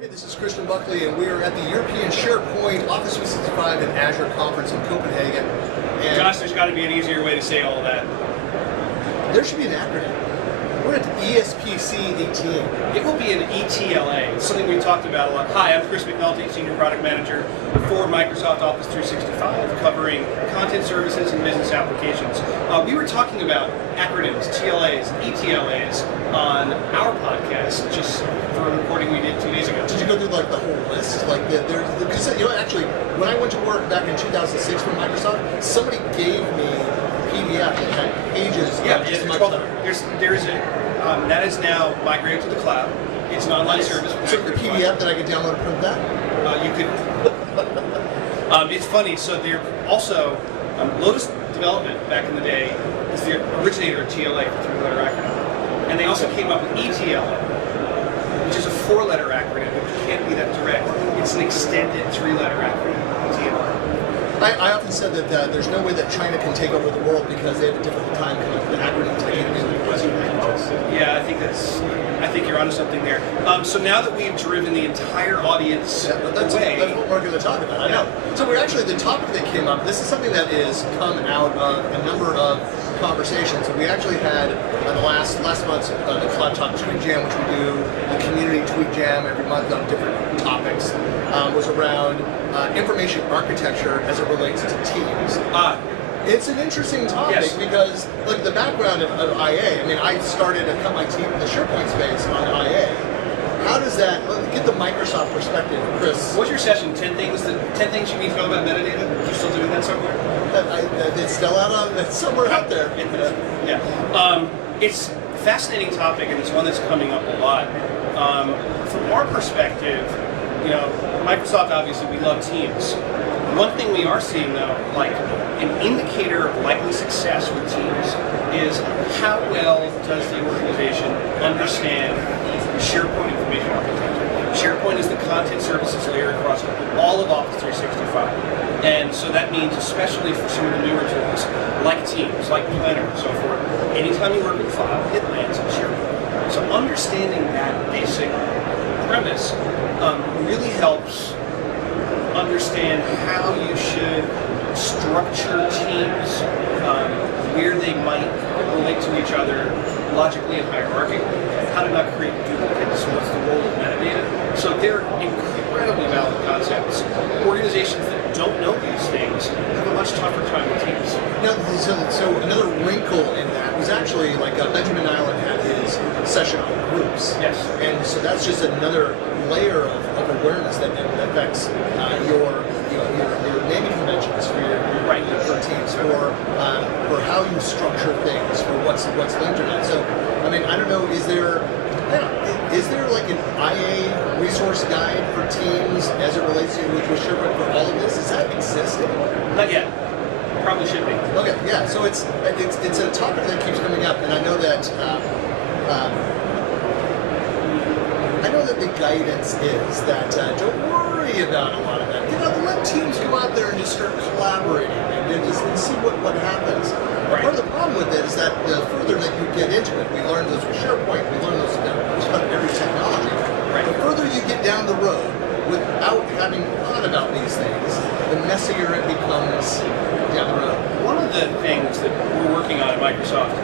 Hey, this is Chris Buckley, and we are at the European SharePoint Office 365 and Azure conference in Copenhagen. And Gosh, there's got to be an easier way to say all that. there should be an acronym. We're at ESPC 18. It will be an ETLA, something we've talked about a lot. Hi, I'm Chris McNulty, Senior Product Manager for Microsoft Office 365, covering content services and business applications. We were talking about acronyms, TLAs, ETLAs on our podcast just for a recording we did 2 days ago. Did you go through like the whole list? Like because actually, when I went to work back in 2006 for Microsoft, somebody gave me a PDF that had pages. Yeah, of just Microsoft. There's that is now migrated to the cloud. It's an online service. So the PDF that I could download and print that? You could. It's funny. So they're also Lotus Development back in the day is the originator of TLA, for three-letter acronym, and they also came up with ETLA, which is a four-letter acronym, which can't be that direct. It's an extended three-letter acronym. ETLA. I often said that there's no way that China can take over the world because they have a difficult time coming up with an acronym to get into the Western languages. Yeah, I think you're onto something there. So now that we've driven the entire audience away, that's what we're going to talk about. I know. So we're actually, the topic that came up, this is something that is come out of a number of conversations. So we actually had the last month's the CollabTalk Tweet Jam, which we do, the community tweet jam every month on different topics, was around information architecture as it relates to teams. It's an interesting topic because, like, the background of IA, I mean, I started to cut my teeth in the SharePoint space on IA. How does that, get the Microsoft perspective, Chris? What's your session? 10 things you need to know about metadata? You still doing that somewhere? It's still out on, it's somewhere out there. Yeah. It's a fascinating topic, and it's one that's coming up a lot. From our perspective, Microsoft, obviously, we love Teams. One thing we are seeing, though, like an indicator of likely success with Teams is how well does the organization understand SharePoint information architecture. SharePoint is the content services layer across all of Office 365. And so that means, especially for some of the newer tools, like Teams, like Planner, and so forth, anytime you work with a file, it lands in SharePoint. So understanding that basic premise really helps understand how you should structure teams, where they might relate to each other logically and hierarchically, how to not create duplicates, what's the role of metadata. So they're incredibly valid concepts. Organizations that don't know these things have a much tougher time with teams. Now, so another wrinkle in that was actually, like, Benjamin Island had his session on groups. Yes. And so that's just another layer of awareness that affects your naming conventions for your teams, for how you structure things, for what's the internet. So, I mean, I don't know, is there like an IA resource guide for teams as it relates to with SharePoint for all of this? Does that exist? Not yet. Probably should be. Okay, yeah. So it's a topic that keeps coming up, and I know that the guidance is that don't worry about a lot of that. Let teams go out there and just start collaborating and just see what happens. Right. Part of the problem with it is that the further that you get into it, we learned this with SharePoint, we learned this with every technology. Right. The further you get down the road without having thought about these things, the messier it becomes down the road. One of the things that we're working on at Microsoft,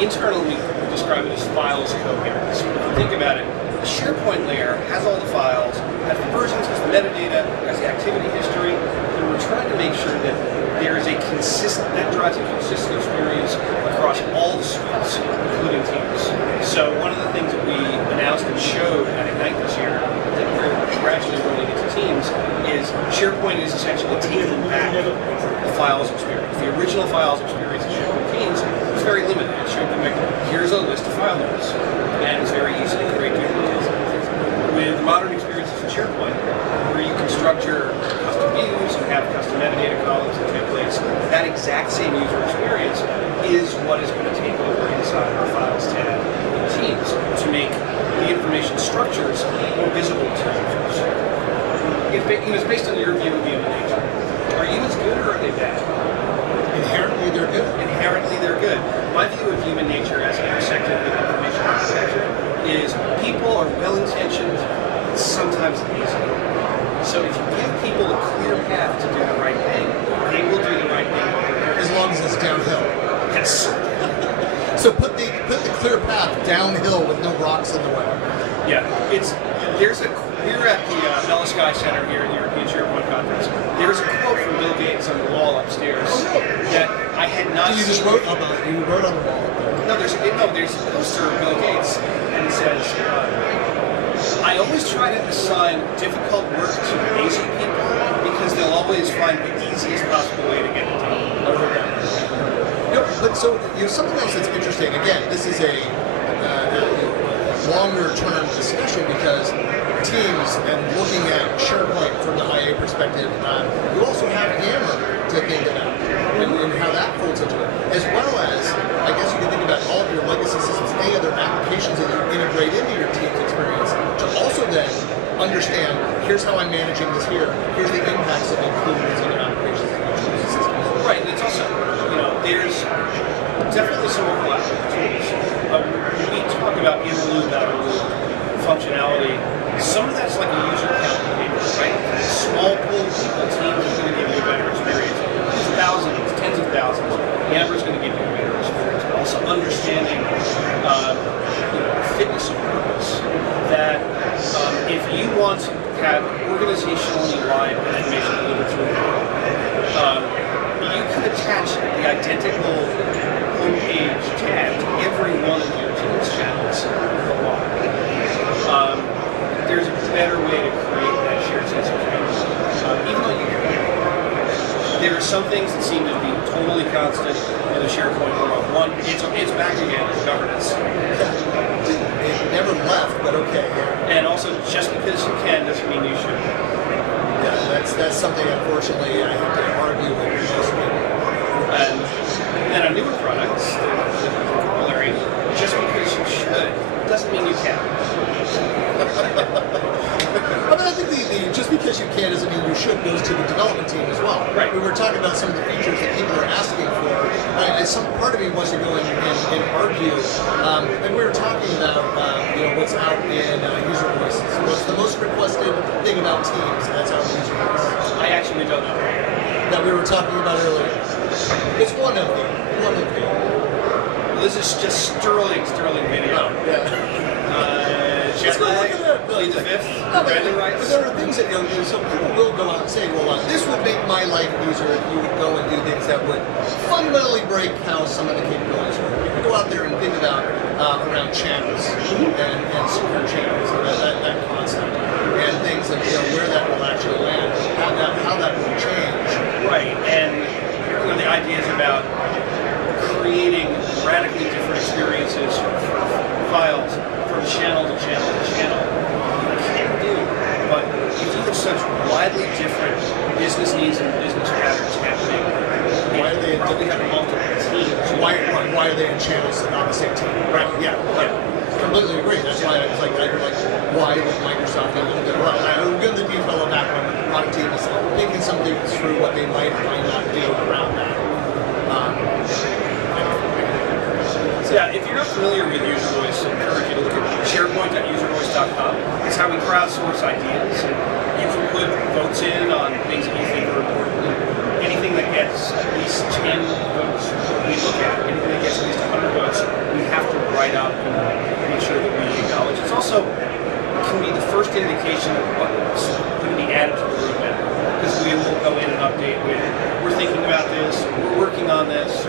internally we describe it as files coherence. If you think about it, the SharePoint layer has all the files, has the versions, has the metadata, has the activity history, and we're trying to make sure that there is that drives a consistent experience across all the suites, including Teams. So one of the things that we announced and showed at Ignite this year that we're gradually rolling into Teams is SharePoint is essentially taking back the files experience. The original files experience in SharePoint Teams was very limited. It showed them, here's a list of file names, and it's very easy to create duplicates. With modern experiences in SharePoint, where you can structure custom views and have custom metadata columns and templates, that exact same user experience is what is going to take over inside our Files tab in Teams to make the information structures more visible to users. It's based on your view of human nature. Are humans good or are they bad? Inherently, they're good. Inherently, they're good. My view of human nature as intersected with information architecture is people are well-intentioned, sometimes easy. So if you give people a clear path to do the right thing, they will do the right thing. As long as it's downhill. Yes. So put the clear path downhill with no rocks in the way. Yeah, we're at the Bella Sky Center here in the European SharePoint Conference. There's a quote from Bill Gates on the wall upstairs that I had not seen. You wrote on the wall. No, there's a poster of Bill Gates, and it says, I always try to assign difficult work to lazy people because they'll always find the easiest possible way to get it done. But so something else that's interesting. Again, this is a longer-term discussion because Teams and looking at SharePoint from the IA perspective, you also have Yammer to think about and how that folds into it, as well as I guess you can think about all of your legacy systems, any other applications that you integrate into your Teams experience to also then understand here's how I'm managing this here, here's the impacts of including these other applications in your system. Right, and it's also there's definitely some overlap with the tools. We talk about in-loop, out-of-loop functionality. Some of that's like a user account behavior, right? Small pool of people, Teams is going to give you a better experience. There's thousands, tens of thousands. Yammer is going to give you a better experience. But also understanding fitness of purpose. That if you want to have organizationally aligned information delivered to you, you could attach the identical homepage tab to every one of your Teams channels. There's a better way to create that shared sense of community. Even though there are some things that seem to be totally constant in the SharePoint world. One, it's back again as governance. It never left, but okay. And also, just because you can doesn't mean you should. Yeah, that's something unfortunately I have to argue with most people. And on newer products, the corollary, just because you should doesn't mean you can. I think the just because you can doesn't mean you should goes to the development team as well. Right. We were talking about some of the features that people are asking for, and some part of me wants to go in and argue. And we were talking about what's out in user voices. What's the most requested thing about Teams that's out in user voices? I actually don't know. That we were talking about earlier. It's one of them. Well, this is just sterling video. Yeah. Jet lag, plead the fifth, branding rights. But there are things that so people will go out and say, well, this would make my life easier if you would go and do things that would fundamentally break how some of the capabilities work. You can go out there and think about around channels and secure channels and that concept and things that where that will actually land, how that will change. Right, and the idea is about creating radically different experiences for files from channel to channel to channel. You can do, but if you have such widely different business needs and business patterns happening, why are they probably have multiple teams. Why are they in channels that are on the same team? Right. Yeah. Completely agree. That's why I was like, why would Microsoft do it? Well, I'm going to develop back when the product team is thinking something through what they might or might not do around that. Yeah, if you're not familiar with User Voice, I encourage you to look at sharepoint.uservoice.com. It's how we crowdsource ideas. You can put votes in on things that you think are important. Anything that gets at least 10 votes, we look at. Anything that gets at least 100 votes, we have to write up and make sure that we acknowledge. It's also can be the first indication of what's going to be added to the roadmap. Because we will go in and update with, we're thinking about this, we're working on this.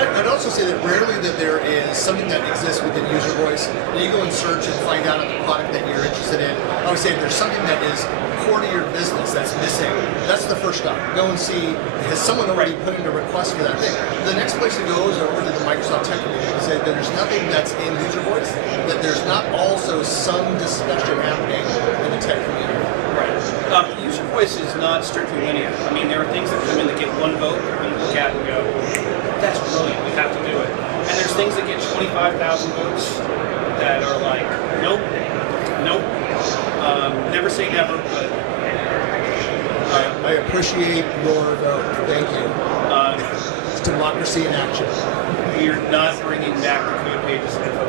I'd also say that rarely that there is something that exists within User Voice that you go and search and find out the product that you're interested in. I would say if there's something that is core to your business that's missing, that's the first stop. Go and see, has someone already put in a request for that thing? The next place to go is over to the Microsoft Tech Community and say that there's nothing that's in User Voice, that there's not also some discussion happening in the tech community. Right. User Voice is not strictly linear. I mean, there are things that come in that get one vote, that we look at and go, that's brilliant, we have to do it. And there's things that get 25,000 votes that are like, nope. Never say never, but... I appreciate your vote, thank you. It's democracy in action. We are not bringing back the code pages and info